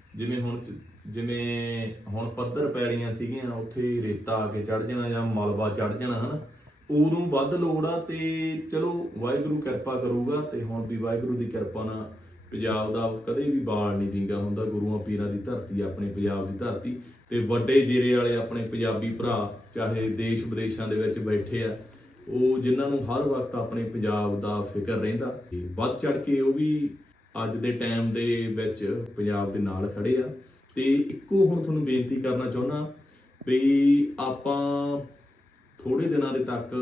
S1: ਜਿਵੇਂ ਹੁਣ ਪੱਧਰ ਪੈਲੀਆਂ ਸੀਗੀਆਂ ਉੱਥੇ ਰੇਤਾ ਆ ਕੇ ਚੜ ਜਾਣਾ ਜਾਂ ਮਲਬਾ ਚੜ ਜਾਣਾ ਹਨ, ਉਦੋਂ ਵੱਧ ਲੋੜ ਆ। ਤੇ ਚਲੋ ਵਾਹਿਗੁਰੂ ਕਿਰਪਾ ਕਰੂਗਾ। ਤੇ ਹੁਣ ਵੀ ਵਾਹਿਗੁਰੂ ਦੀ ਕਿਰਪਾ ਨਾਲ ਪੰਜਾਬ ਦਾ ਕਦੇ ਵੀ ਬਾਲ ਨਹੀਂ ਵਿੰਗਾ ਹੁੰਦਾ, ਗੁਰੂਆਂ ਪੀਰਾਂ ਦੀ ਧਰਤੀ ਆਪਣੇ ਪੰਜਾਬ ਦੀ ਧਰਤੀ। ਤੇ ਵੱਡੇ ਜੀਰੇ ਵਾਲੇ ਆਪਣੇ ਪੰਜਾਬੀ ਭਰਾ ਚਾਹੇ ਦੇਸ਼ ਵਿਦੇਸ਼ਾਂ ਦੇ ਵਿੱਚ ਬੈਠੇ ਆ, ਉਹ ਜਿਨ੍ਹਾਂ ਨੂੰ ਹਰ ਵਕਤ ਆਪਣੇ ਪੰਜਾਬ ਦਾ ਫਿਕਰ ਰਹਿੰਦਾ, ਵੱਧ ਚੜ ਕੇ ਉਹ ਵੀ ਅੱਜ ਦੇ ਟਾਈਮ ਦੇ ਵਿੱਚ ਪੰਜਾਬ ਦੇ ਨਾਲ ਖੜੇ ਆ। ਤੇ ਇੱਕੋ ਹੁਣ ਤੁਹਾਨੂੰ ਬੇਨਤੀ ਕਰਨਾ ਚਾਹੁੰਦਾ ਵੀ ਆਪਾਂ ਥੋੜੇ ਦਿਨਾਂ ਦੇ ਤੱਕ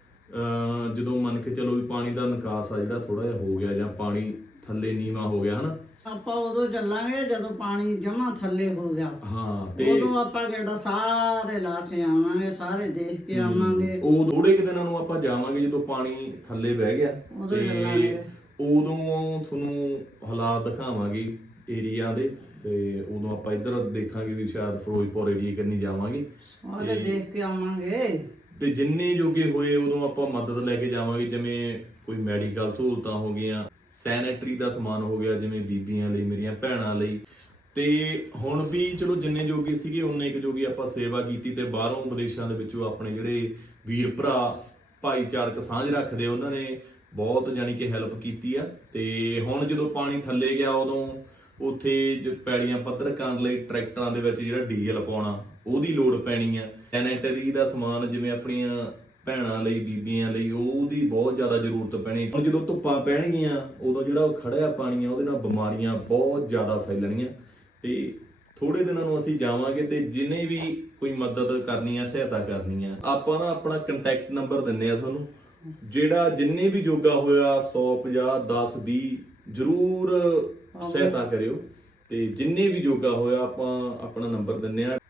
S1: ਜਦੋਂ ਮੰਨ ਕੇ ਚਲੋ ਵੀ ਪਾਣੀ ਦਾ ਨਿਕਾਸ ਆ ਜਿਹੜਾ ਥੋੜਾ ਜਿਹਾ ਹੋ ਗਿਆ ਜਾਂ ਪਾਣੀ ਥੱਲੇ ਨੀਵਾਂ ਹੋ ਗਿਆ ਹਨਾ,
S2: ਆਪਾਂ ਉਦੋਂ ਚੱਲਾਂਗੇ ਜਦੋਂ ਪਾਣੀ ਜਮਾ ਥੱਲੇ ਹੋ ਗਿਆ।
S1: ਹਾਂ, ਤੇ
S2: ਉਦੋਂ ਆਪਾਂ ਜਿਹੜਾ ਸਾਰੇ ਲਾ ਕੇ ਆਵਾਂਗੇ, ਸਾਰੇ ਦੇਖ ਕੇ ਆਵਾਂਗੇ।
S1: ਉਹ ਥੋੜੇ ਕੁ ਦਿਨਾਂ ਨੂੰ ਆਪਾਂ ਜਾਵਾਂਗੇ ਜਦੋਂ ਪਾਣੀ ਥੱਲੇ ਬਹਿ ਗਿਆ,
S2: ਉਦੋਂ
S1: ਤੇ
S2: ਚੱਲਾਂਗੇ।
S1: ਉਦੋਂ ਤੁਹਾਨੂੰ ਹਾਲਾਤ ਦਿਖਾਵਾਂਗੇ ਏਰੀਆ ਦੇ। ਤੇ ਉਦੋਂ ਆਪਾਂ ਇੱਧਰ ਦੇਖਾਂਗੇ ਵੀ ਸ਼ਾਇਦ ਫਿਰੋਜ਼ਪੁਰ ਏਰੀਆ ਕੰਨੀ ਜਾਵਾਂਗੇ,
S2: ਉਹਦੇ ਦੇਖ ਕੇ ਆਵਾਂਗੇ।
S1: ਤੇ ਜਿੰਨੇ ਜੋਗੇ ਹੋਏ ਉਦੋਂ ਆਪਾਂ ਮਦਦ ਲੈ ਕੇ ਜਾਵਾਂਗੇ, ਜਿਵੇਂ ਕੋਈ ਮੈਡੀਕਲ ਸਹੂਲਤਾਂ ਹੋ ਗਈਆਂ, ਸੈਨੇਟਰੀ ਦਾ ਸਮਾਨ ਹੋ ਗਿਆ, ਜਿਵੇਂ ਬੀਬੀਆਂ ਲਈ, ਮੇਰੀਆਂ ਭੈਣਾਂ ਲਈ। ਤੇ ਹੁਣ ਵੀ ਚਲੋ ਜਿੰਨੇ ਜੋਗੇ ਸੀਗੇ ਉਨੇ ਕੁ ਜੋਗੀ ਆਪਾਂ ਸੇਵਾ ਕੀਤੀ। ਤੇ ਬਾਹਰੋਂ ਵਿਦੇਸ਼ਾਂ ਦੇ ਵਿੱਚੋਂ ਆਪਣੇ ਜਿਹੜੇ ਵੀਰ ਭਰਾ ਭਾਈਚਾਰਕ ਸਾਂਝ ਰੱਖਦੇ ਉਹਨਾਂ ਨੇ ਬਹੁਤ ਜਾਣੀ ਕਿ ਹੈਲਪ ਕੀਤੀ ਆ। ਤੇ ਹੁਣ ਜਦੋਂ ਪਾਣੀ ਥੱਲੇ ਗਿਆ ਉਦੋਂ ਉੱਥੇ ਪੈੜੀਆਂ ਪੱਧਰ ਕਰਨ ਲਈ ਟਰੈਕਟਰਾਂ ਦੇ ਵਿੱਚ ਜਿਹੜਾ ਡੀਜ਼ਲ ਪਾਉਣਾ ਉਹਦੀ ਲੋੜ ਪੈਣੀ ਆ। ਸੈਨੇਟਰੀ ਦਾ ਸਮਾਨ ਜਿਵੇਂ ਆਪਣੀਆਂ ਭੈਣਾਂ ਲਈ, ਬੀਬੀਆਂ ਲਈ, ਉਹਦੀ ਬਹੁਤ ਜ਼ਿਆਦਾ ਜ਼ਰੂਰਤ ਪੈਣੀ। ਹੁਣ ਜਦੋਂ ਧੁੱਪਾਂ ਪੈਣਗੀਆਂ ਉਦੋਂ ਜਿਹੜਾ ਉਹ ਖੜਿਆ ਪਾਣੀ ਆ ਉਹਦੇ ਨਾਲ ਬਿਮਾਰੀਆਂ ਬਹੁਤ ਜ਼ਿਆਦਾ ਫੈਲਣੀਆਂ। ਤੇ ਥੋੜੇ ਦਿਨਾਂ ਨੂੰ ਅਸੀਂ ਜਾਵਾਂਗੇ, ਤੇ ਜਿਹਨੇ ਵੀ ਕੋਈ ਮਦਦ ਕਰਨੀ ਆ, ਸਹਾਇਤਾ ਕਰਨੀ ਆ, ਆਪਾਂ ਨਾ ਆਪਣਾ ਕੰਟੈਕਟ ਨੰਬਰ ਦਿੰਨੇ ਆ ਤੁਹਾਨੂੰ, ਜਿਹੜਾ ਜਿੰਨੇ ਵੀ ਜੋਗਾ ਹੋਇਆ 100, 50, 10, 20 ਜ਼ਰੂਰ ਸਹਾਇਤਾ ਕਰਿਓ। ਤੇ ਜਿੰਨੇ ਵੀ ਜੋਗਾ ਹੋਇਆ ਆਪਾਂ ਆਪਣਾ ਨੰਬਰ ਦਿੰਨੇ ਆ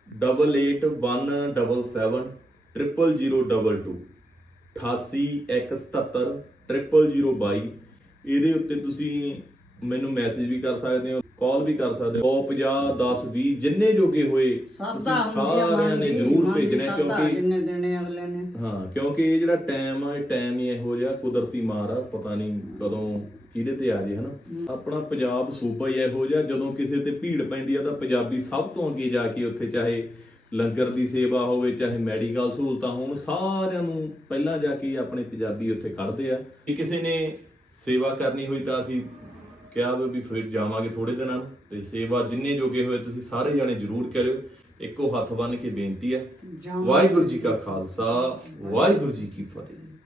S1: 8817770022 8817770022। ਇਹਦੇ ਉੱਤੇ ਤੁਸੀਂ ਮੈਨੂੰ ਮੈਸੇਜ ਵੀ ਕਰ ਸਕਦੇ ਹੋ, ਕਾਲ ਵੀ ਕਰ ਸਕਦੇ ਹੋ। 50, 10, 20 ਜਿੰਨੇ ਜੋਗੇ ਹੋਏ ਸਾਰਿਆਂ ਨੇ ਜ਼ਰੂਰ ਭੇਜਣਾ, ਕਿਉਂਕਿ
S2: ਜਿੰਨੇ ਦੇਣੇ ਅਗਲੇ ਨੇ।
S1: ਹਾਂ, ਕਿਉਂਕਿ ਇਹ ਜਿਹੜਾ ਟਾਈਮ ਆ, ਇਹ ਟਾਈਮ ਹੀ ਇਹੋ ਜਿਹਾ ਕੁਦਰਤੀ ਮਾਰ ਆ, ਪਤਾ ਨਹੀਂ ਕਦੋਂ ਕਿਹਦੇ ਤੇ ਆ ਜੇ ਹਨਾ। ਆਪਣਾ ਪੰਜਾਬ ਸੂਬਾ ਹੀ ਇਹੋ ਜਿਹਾ, ਜਦੋਂ ਕਿਸੇ ਤੇ ਭੀੜ ਪੈਂਦੀ ਆ ਤਾਂ ਪੰਜਾਬੀ ਸਭ ਤੋਂ ਅੱਗੇ ਜਾ ਕੇ ਉੱਥੇ, ਚਾਹੇ ਲੰਗਰ ਦੀ ਸੇਵਾ ਹੋਵੇ, ਚਾਹੇ ਮੈਡੀਕਲ ਸਹੂਲਤਾਂ ਹੋਣ, ਸਾਰਿਆਂ ਨੂੰ ਪਹਿਲਾਂ ਜਾ ਕੇ ਆਪਣੇ ਪੰਜਾਬੀ ਉੱਥੇ ਖੜਦੇ ਆ। ਜੇ ਕਿਸੇ ਨੇ ਸੇਵਾ ਕਰਨੀ ਹੋਈ ਤਾਂ ਅਸੀਂ ਕਿਹਾ ਵੀ ਫਿਰ ਜਾਵਾਂਗੇ ਥੋੜੇ ਦਿਨਾਂ ਨੂੰ। ਤੇ ਸੇਵਾ ਜਿੰਨੇ ਜੋਗੇ ਹੋਏ ਤੁਸੀਂ ਸਾਰੇ ਜਾਣੇ ਜ਼ਰੂਰ ਕਰਿਓ। ਇੱਕੋ ਹੱਥ ਬੰਨ੍ਹ ਕੇ ਬੇਨਤੀ ਹੈ। ਵਾਹਿਗੁਰੂ ਜੀ ਕਾ ਖਾਲਸਾ, ਵਾਹਿਗੁਰੂ ਜੀ ਕੀ ਫਤਿਹ।